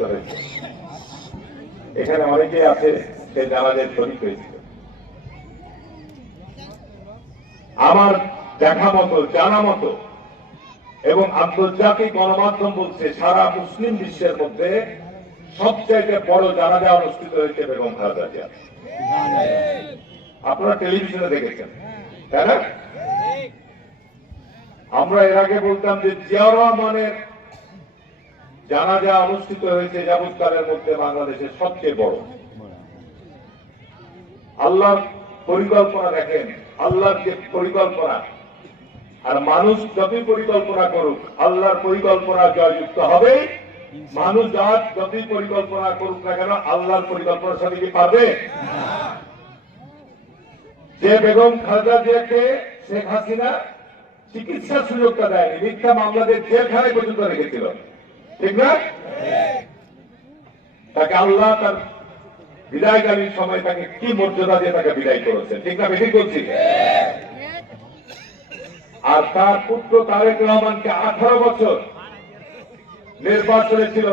অনুষ্ঠিত হয়েছে। এখানে অনেকেই আছে সে জানাজায় শরীক হয়েছিল। আমার দেখা মতো, জানা মতো এবং আন্তর্জাতিক গণমাধ্যম বলছে সারা মুসলিম বিশ্বের মধ্যে সবচাইতে বড় জানাজা অনুষ্ঠিত হয়েছে বেগম খালেদা জিয়া। আপনারা টেলিভিশনে দেখেছেন, তাই না? আমরা এর আগে বলতাম যে জিয়াউর রহমানের জানাজা অনুষ্ঠিত হয়েছে যাবৎকালের মধ্যে বাংলাদেশের সবচেয়ে বড়। আল্লাহর পরিকল্পনা দেখেন, আল্লাহর যে পরিকল্পনা, আর মানুষ যতই পরিকল্পনা করুক আল্লাহর পরিকল্পনা জয়যুক্ত হবে। মানুষ যতই পরিকল্পনা করুক না কেন আল্লাহর পরিকল্পনার সাথে কি পারবে? যে বেগম খালেদা জিয়াকে শেখ হাসিনা চিকিৎসার সুযোগটা দেয়নি, মিথ্যা মামলাদের জেলখানায় পর্যন্ত রেখেছিল, ঠিক না? তাকে আল্লাহ তার বিদায়কালীন সময় তাকে কি মর্যাদা দিয়ে তাকে বিদায় করেছে, ঠিক না? বেশি বলছি। আর তার পুত্র তারেক রহমানকে 18 বছর নির্বাচনে ছিল